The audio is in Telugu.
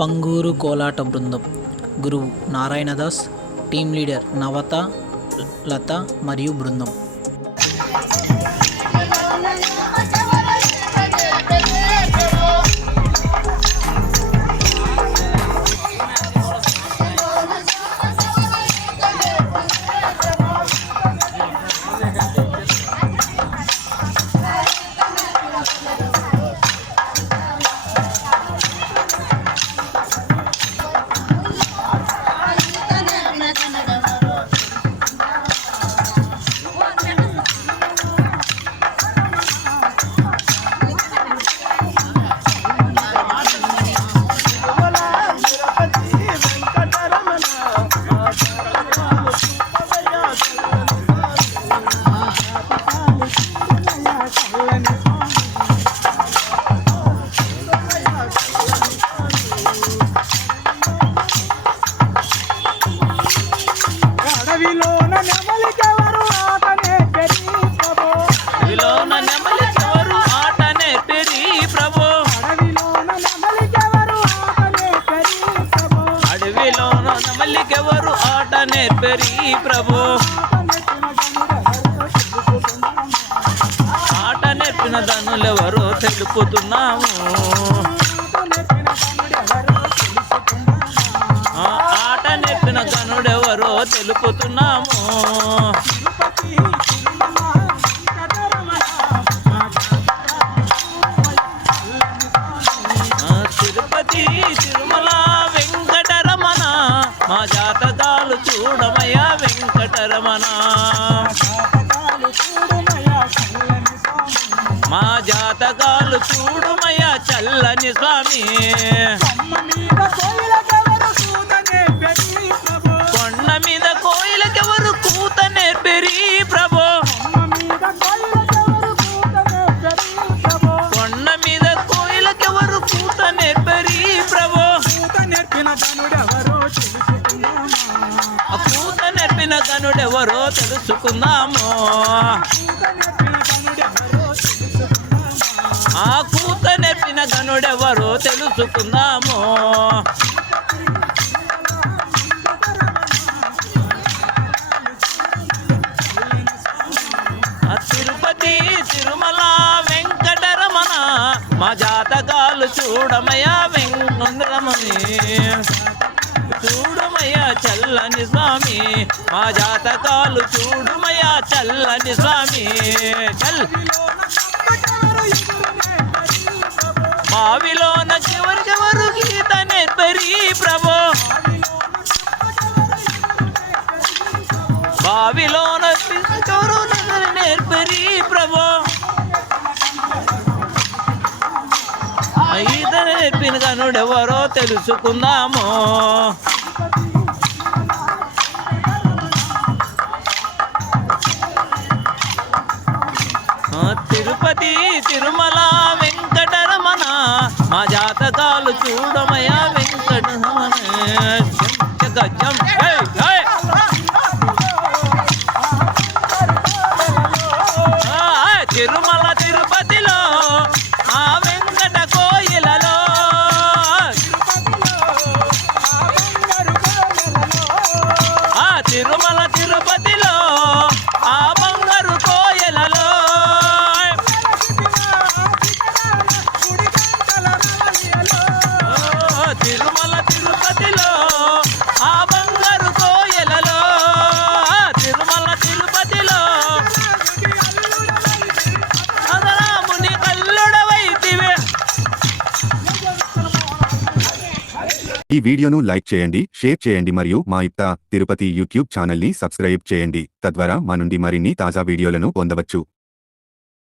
పంగూరు కోలాట బృందం. గురువు నారాయణదాస్ టీం లీడర్ నవత లత మరియు బృందం. నేర్పరి ప్రభు. ఆట నేర్పిన ధనులెవరో తెలుపుతున్నాము ఆట నేర్పిన గనుడెవరో తెలుపుతున్నాము. జాతకాలు చూడమయ్యా వెంకటరమణ. మా జాతకాలు చూడమయ్యా చల్లని స్వామి. కనుడెవరో గనుడెవరో తెలుసుకుందాము. ఆ కూత నెప్పిన గనుడెవరో తెలుసుకుందాము. ఆ తిరుపతి తిరుమల వెంకటరమణ మా జాతకాలు చూడమయ్యా వెంకటరమణి. చూడుమయ్యా చల్లని స్వామి. మా జాతకాలు చూడుమయ్యా చల్లని స్వామి. చల్. బావిలోన చివరికెవరు గీత నెబ్బరి ప్రభో. బావిలోన చివరు నేర్పరి ప్రభో. చెప్పిన కనుడెవరో తెలుసుకుందాము తిరుపతి తిరుమల వెంకటరమణ మా జాతకాలు చూడమయ్యా తిరుమల తిరుపతిలో ఆ బంగారు కోయలలో. తిరుమల తిరుపతిలో అదరాముని కల్లుడవైతివే ఈ వీడియోను లైక్ చేయండి షేర్ చేయండి మరియు మా ఇప్తా తిరుపతి యూట్యూబ్ ఛానల్ని సబ్స్క్రైబ్ చేయండి. తద్వారా మా నుండి మరిన్ని తాజా వీడియోలను పొందవచ్చు.